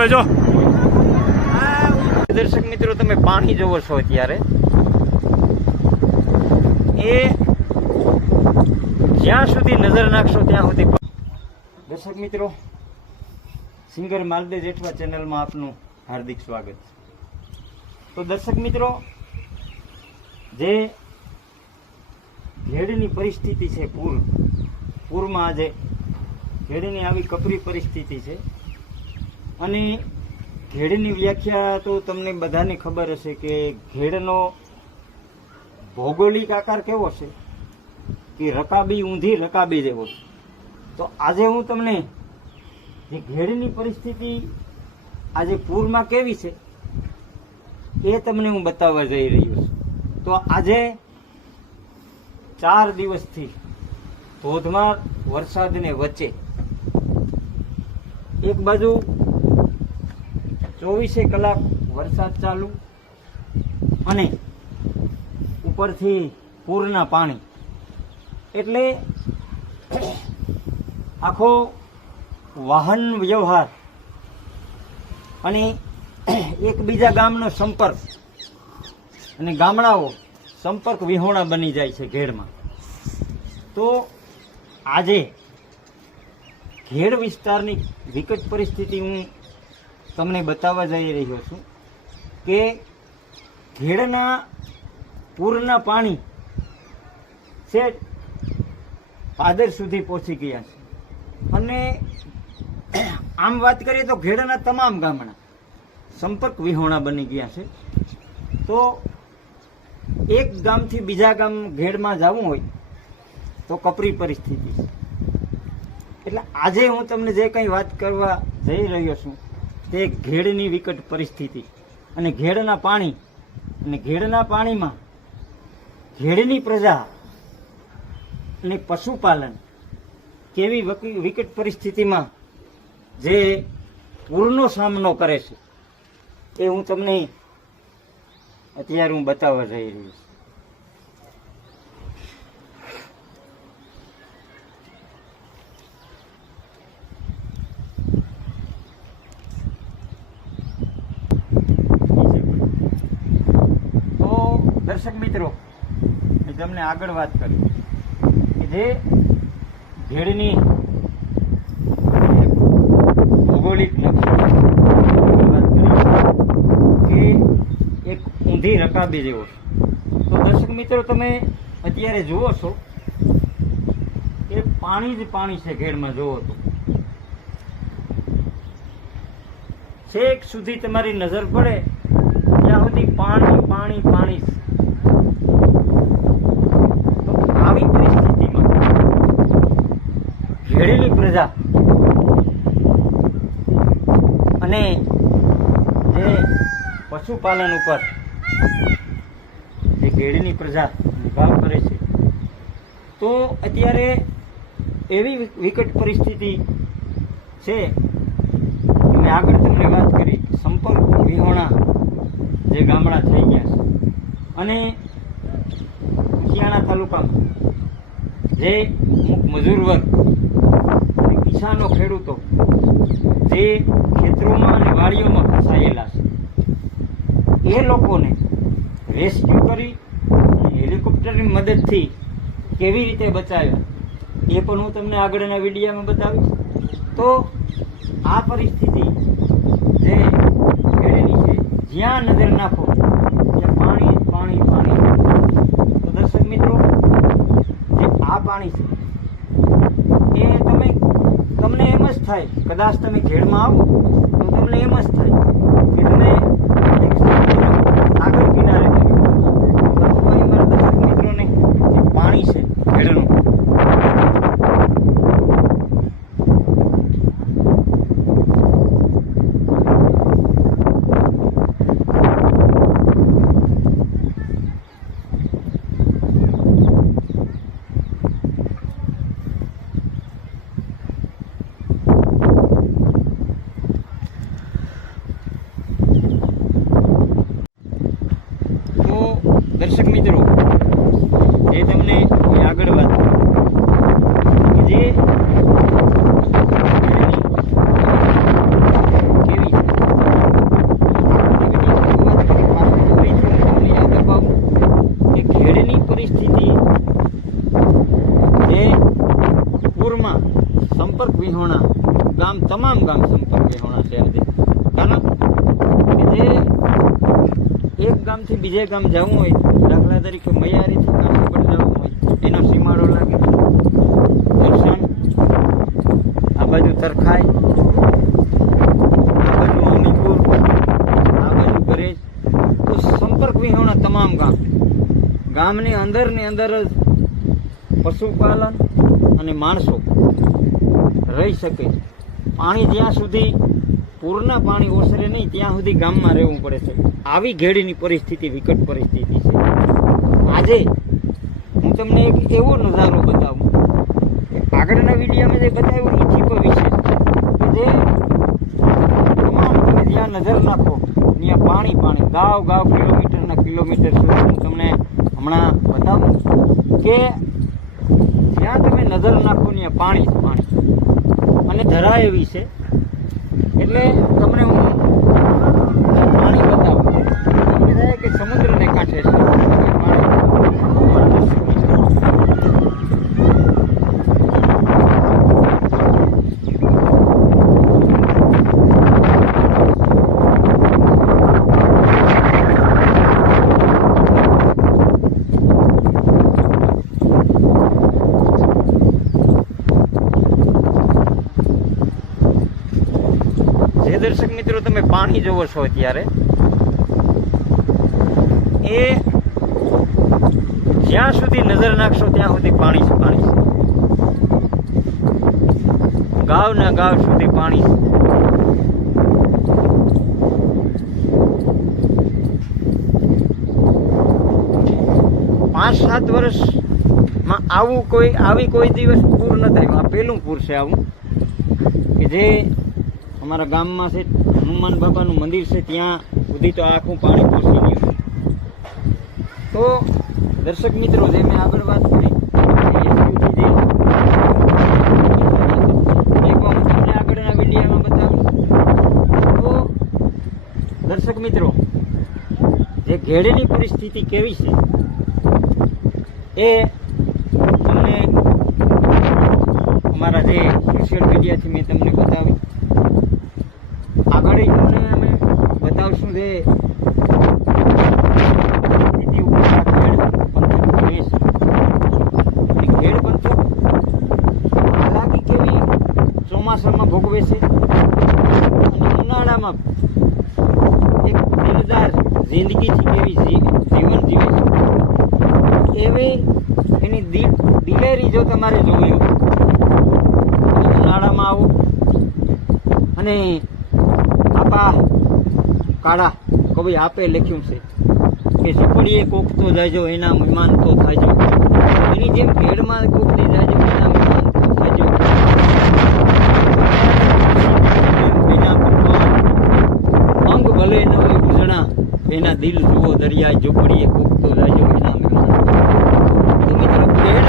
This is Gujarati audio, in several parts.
આવે જો. દર્શક મિત્રો, તમે પાણી જોવો છો અત્યારે. એ જ્યાં સુધી નજર નાખશો ત્યાં સુધી દર્શક મિત્રો, સિંગર માલદે જેઠવા ચેનલમાં આપનું હાર્દિક સ્વાગત. છે તો દર્શક મિત્રો, જે ઘેડની પરિસ્થિતિ છે પૂર, પૂરમાં આજે ઘેડની આવી કપરી પરિસ્થિતિ છે. અને ઘેડની વ્યાખ્યા તો તમને બધાને ખબર હશે કે ઘેડનો ભૌગોલિક આકાર કેવો છે? કે રકાબી ઊંધી રકાબી જેવો છે. તો આજે હું તમને જે ઘેડની પરિસ્થિતિ આજે પૂરમાં કેવી છે એ તમને હું બતાવવા જઈ રહ્યો છું. તો આજે ચાર દિવસથી ધોધમાર વરસાદને વચ્ચે એક બાજુ ચોવીસે કલાક વરસાદ ચાલુ અને ઉપરથી પૂરના પાણી. એટલે આખો વાહન વ્યવહાર અને એકબીજા ગામનો સંપર્ક અને ગામડાઓ સંપર્ક વિહોણા બની જાય છે ઘેડમાં તો આજે ઘેડ વિસ્તારની વિકટ પરિસ્થિતિ હું તમને બતાવવા જઈ રહ્યો છું કે ઘેડના પૂરના પાણી છે પાદર સુધી પહોંચી ગયા છે. અને આમ વાત કરીએ તો ઘેડના તમામ ગામડા સંપર્ક વિહોણા બની ગયા છે. તો એક ગામથી બીજા ગામ ઘેડમાં જવું હોય તો કપરી પરિસ્થિતિ છે. એટલે આજે હું તમને જે કંઈ વાત કરવા જઈ રહ્યો છું તે ઘેડની વિકટ પરિસ્થિતિ. અને ઘેડના પાણી, અને ઘેડના પાણીમાં ઘેડની પ્રજા અને પશુપાલન કેવી વકી- વિકટ પરિસ્થિતિમાં જે પૂરનો સામનો કરે છે, એ હું તમને અત્યારે હું બતાવવા જઈ રહ્યો છું તો દર્શક મિત્રો, મેં તમને આગળ વાત કરી કે જે ભેળની ભૌગોલિક નકશો કે એક ઊંધી રકાબી જેવો છે. તો દર્શક મિત્રો, તમે અત્યારે જુઓ છો કે પાણી જ પાણી છે ઘેડમાં, જુઓ તો. છેક સુધી તમારી નજર પડે, ત્યાં સુધી પાણી પાણી પાણી છે. તો આવી પરિસ્થિતિમાં ઘેડેલી પ્રજા અને જે પશુપાલન ઉપર? જે ગેડની પ્રજા નિભાવ કરે છે. તો અત્યારે એવી વિકટ પરિસ્થિતિ છે. મેં આગળ તમને વાત કરી સંપર્ક વિહોણા જે ગામડા થઈ ગયા છે. અને કુતિયાણા તાલુકામાં જે અમુક મજૂર વર્ગ, કિસાનો ખેડૂતો જે ખેતરોમાં અને વાડીઓમાં ફસાયેલા છે. એ લોકોને રેસ્ક્યુ કરી હેલિકોપ્ટરની મદદથી કેવી રીતે બચાવ્યા? એ પણ હું તમને આગળના વિડીયામાં બતાવીશ. તો આ પરિસ્થિતિ જે ઘેરેલી છે, જ્યાં નજર નાખો, ત્યાં પાણી પાણી પાણી. તો દર્શક મિત્રો, જે આ પાણી છે, એ તમે, તમને એમ જ થાય, કદાચ તમે ઘેડમાં આવો, તો તમને એમ જ થાય બીજે ગામ જવું હોય, દાખલા તરીકે મૈયારીથી કાંઠા પર જવું હોય, એનો સીમાડો લાગે. દર્શન, આ બાજુ તરખાઈ, આ બાજુ અમીપુર, આ બાજુ ગરેજ તો સંપર્ક વિહોણા તમામ ગામ. ગામની અંદર ને અંદર જ પશુપાલન અને માણસો રહી શકે પાણી જ્યાં સુધી પૂરના પાણી ઓસરે નહીં, ત્યાં સુધી ગામમાં રહેવું પડે છે. આવી ઘેડીની પરિસ્થિતિ, વિકટ પરિસ્થિતિ છે. આજે હું તમને એક એવો નજારો બતાવું. આગળના વિડીયામાં જે બતાવ્યું, એ ચીપ વિશે જે તમામ તમે જ્યાં નજર નાખો, ત્યાં પાણી પાણી, ગાવ ગાવ કિલોમીટરના કિલોમીટર સુધી હું તમને હમણાં બતાવું કે જ્યાં તમે નજર નાખો, ત્યાં પાણી જ પાણી અને ધરા એવી છે એટલે તમને હું પાણી બતાવું. તમને થાય કે સમુદ્રને કાંઠે છે એ પાણી જે દર્શક મિત્રો, તમે પાણી જોવો છો અત્યારે. એ જ્યાં સુધી નજર નાખશો, ત્યાં સુધી પાણી છે પાણી છે. ગાવના ગાવ સુધી પાણી છે. પાંચ સાત વર્ષમાં આવું કોઈ, આવી કોઈ દિવસ પૂર ન થાય. આ પહેલું પૂર છે આવું, કે જે અમારા ગામમાં છે, હનુમાન બાબાનું મંદિર છે, ત્યાં સુધી તો આખું પાણી પહોંચી ગયું તો દર્શક મિત્રો, જે મેં આગળ વાત કરી આગળના વિડીયોમાં બતાવું. તો દર્શક મિત્રો, જે ઘેડની પરિસ્થિતિ કેવી છે, એ તમને અમારા જે સોશિયલ મીડિયાથી મેં તમને બતાવી આગળ તમને અમે આ ખેડ હાલાકી કેવી ચોમાસામાં ભોગવે છે? ઉનાળામાં એક દિલદાર જિંદગીથી કેવી જીવન જીવે એવી એની દિલ, દિલેરી જો તમારે જોવી ઉનાળામાં આવો. અને કાળા કવિ આપે લખ્યું છે કે ઝૂંપડીએ કોકતો જાજો, એના મહેમાન તો થાયજો એની જેમ ભેડમાં કોકતી જાજો, એના મહેમાન તો થાયજો અંગ ભલે ન હોય ઉજણા, એના દિલ જુઓ દરિયા ઝૂંપડીએ કોકતો જાજો, એના મહેમાન તો મિત્રો ભેડ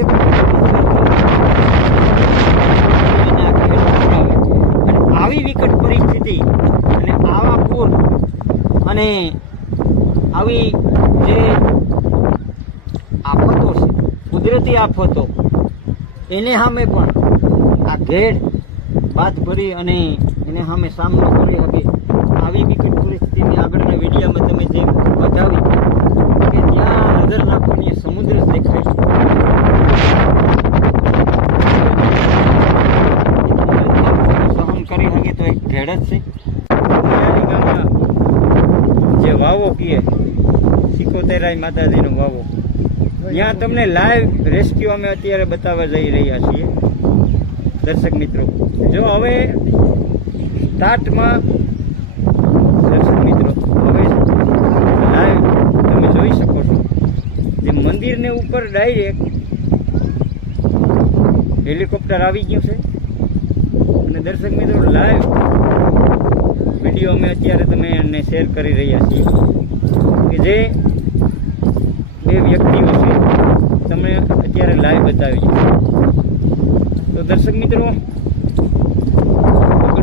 એક એક એના ઘેર પુરાવે. અને આવી વિકટ પરિસ્થિતિ અને આવા પૂર અને આવી જે આફતો છે, કુદરતી આફતો, એને સામે પણ આ ઘેડ બાદ ભરી અને એને સામે સામનો કરી શકે આવી વિકટ પરિસ્થિતિની આગળના વિડીયામાં તમે જે બતાવી કે જ્યાં નજર નાખવાની સમુદ્ર દેખાય છે. સહન કરી શકે તો એક ઘેડ જ છે. વાવો કીએ? સિકોતેરાય માતાજીનો વાવો. ત્યાં તમને લાઈવ રેસ્ક્યુ અમે અત્યારે બતાવવા જઈ રહ્યા છીએ. દર્શક મિત્રો, જો હવે સ્ટાર્ટમાં દર્શક મિત્રો, હવે લાઈવ તમે જોઈ શકો છો. જે મંદિરને ઉપર ડાયરેક્ટ હેલિકોપ્ટર આવી ગયું છે. અને દર્શક મિત્રો લાઈવ વીડિયો અમે અત્યારે તમે એને શેર કરી રહ્યા છીએ કે જે બે વ્યક્તિઓ છે તમે અત્યારે લાઈવ બતાવી તો દર્શક મિત્રો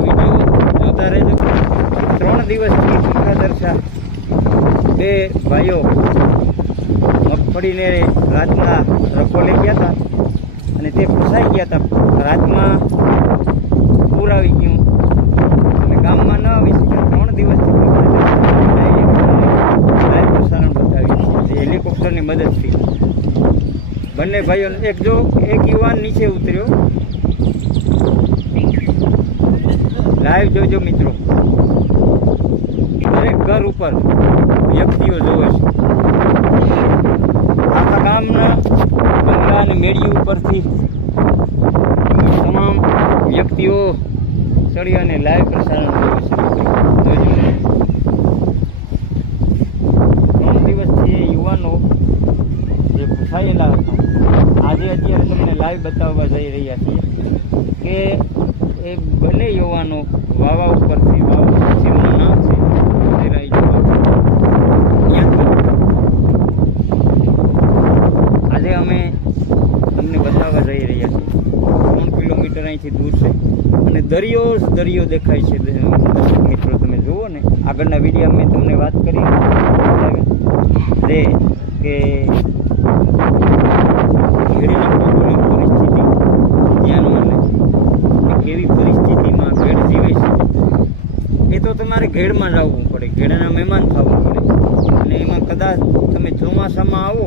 વીડિયો જોતા રહેજો. ત્રણ દિવસથી સુખા દર્શા બે ભાઈઓ મગફળીને રાતના રખો લઈ ગયા હતા અને તે ફસાઈ ગયા હતા. રાતમાં પૂર આવી ગયું. ગામમાં ન આવી શક્યા ત્રણ દિવસથી લાઈવ પ્રસારણ બતાવી હેલિકોપ્ટરની મદદથી. બંને ભાઈઓ એક જો એક યુવાન નીચે ઉતર્યો. લાઈવ જોજો મિત્રો. દરેક ઘર ઉપર વ્યક્તિઓ જોવે છે. આખા ગામના ગંગા અને મેળી ઉપરથી તમામ વ્યક્તિઓ ચડી અને લાઈવ પ્રસારણ ત્રણ દિવસથી યુવાનો જે ફસાયેલા હતા, આજે અત્યારે તમને લાઈવ બતાવવા જઈ રહ્યા છીએ કે એ બંને યુવાનો વાવા ઉપરથી, વાવા શિવનું નામ છે આજે અમે તમને બતાવવા જઈ રહ્યા છીએ. ત્રણ કિલોમીટર અહીંથી દૂર છે. દરિયો જ દરિયો દેખાય છે મિત્રો, તમે જુઓ ને, આગળના વિડીયા મેં તમને વાત કરી. રે, કે પરિસ્થિતિ, ધ્યાનમાં લે. કેવી પરિસ્થિતિમાં ભેડ જીવે છે. એ તો તમારે ઘેડમાં જ આવવું પડે ઘેડાના મહેમાન થવું પડે. અને એમાં કદાચ તમે ચોમાસામાં આવો,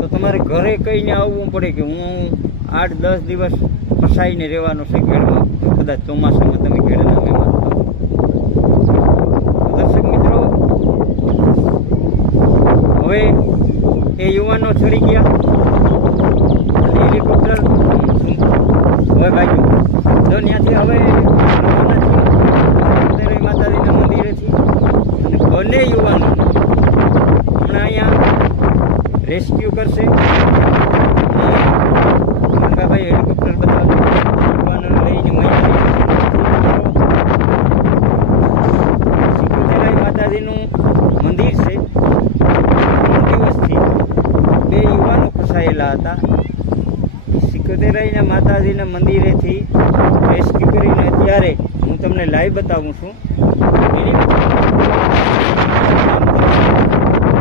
તો તમારે ઘરે કહીને આવવું પડે કે હું આઠ દસ દિવસ ફસાઈને રહેવાનો છે ઘેડમાં કદાચ ચોમાસામાં તમે ઘેડાના મહેમાન દર્શક મિત્રો, હવે એ યુવાનો ચડી ગયા અને હેલિકોપ્ટર હવે ભાઈ જો ત્યાંથી હવે રવાના થયા અત્યારે માતાજીના મંદિરેથી અને બંને યુવાનો હમણાં અહીંયા રેસ્ક્યુ કરશે ગંગાભાઈ હેલિકોપ્ટર બતાવજો યુવાનોને લઈને સિકુતેરાઈ માતાજીનું મંદિર છે ત્રણ દિવસથી બે યુવાનો ફસાયેલા હતા સિકોતેરાઈના માતાજીના મંદિરેથી રેસ્ક્યુ કરીને અત્યારે હું તમને લાઈવ બતાવું છું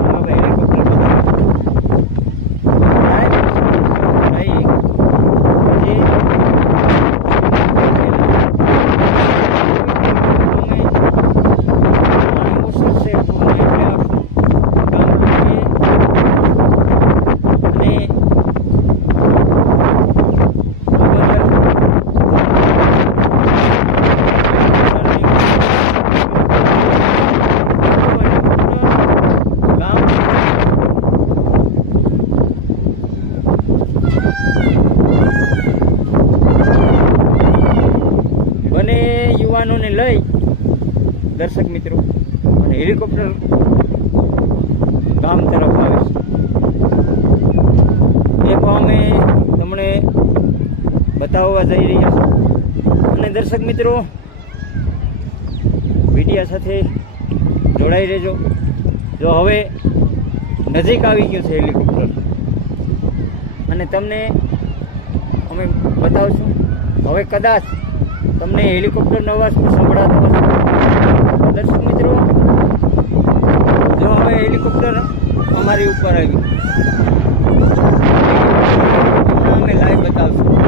હવે હેલિકોપ્ટર બતાવું. લાઈવ જે પાણી ઓછું છે પૂરમાં એટલે આખું ગામ ડૂબે. અને બંને યુવાનોને લઈ દર્શક અને હેલિકોપ્ટર ગામ તરફ આવે છે. એ પણ અમે તમને બતાવવા જઈ રહ્યા છીએ. અને દર્શક મિત્રો, મીડિયા સાથે જોડાઈ રહેજો. જો હવે નજીક આવી ગયું છે હેલિકોપ્ટર. અને તમને અમે બતાવશું. હવે કદાચ તમને હેલિકોપ્ટરનો અવાજ પણ સંભળાતો દર્શક મિત્રો જો હવે હેલિકોપ્ટર અમારી ઉપર આવ્યું અમે લાઈવ બતાવશું.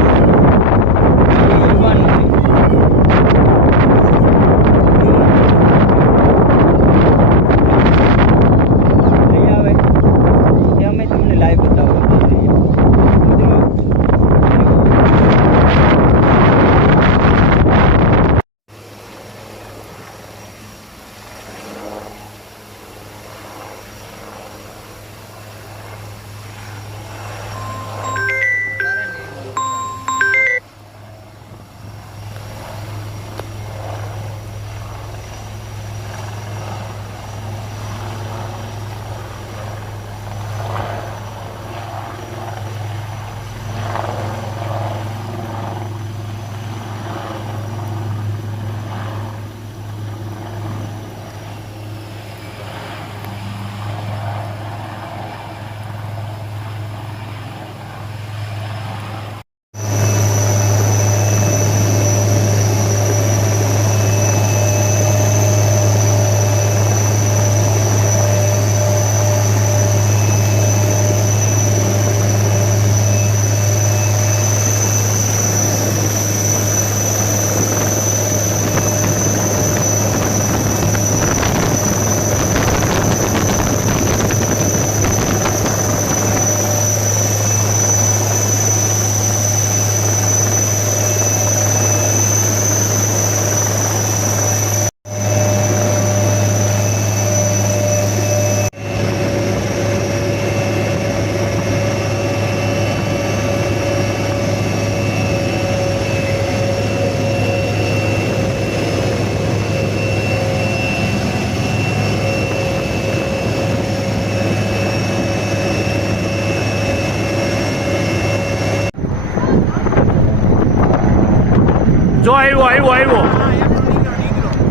આવ્યો આવ્યો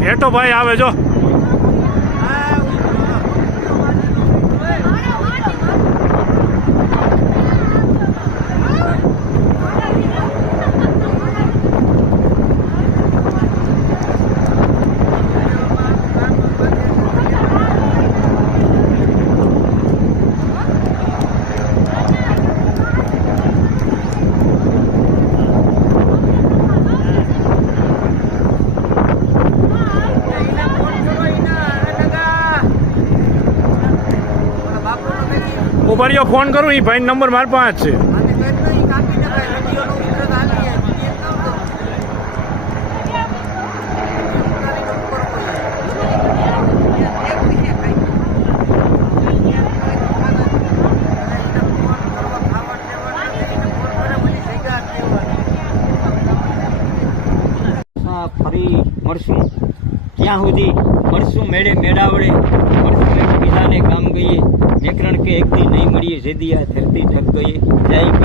હેઠો ભાઈ આવે જો. ઊભા રહ્યો ફોન કરું એ ભાઈ નંબર મારી પાસે છે. આ ફરી મળશું. ત્યાં સુધી? મળશું મેળે મેળાવડે. મળશું બીજાને કામ ગઈએ. નેકરણ કે એક દી નહીં મળીએ જેદી આ ધરતી ઢક ગઈ જય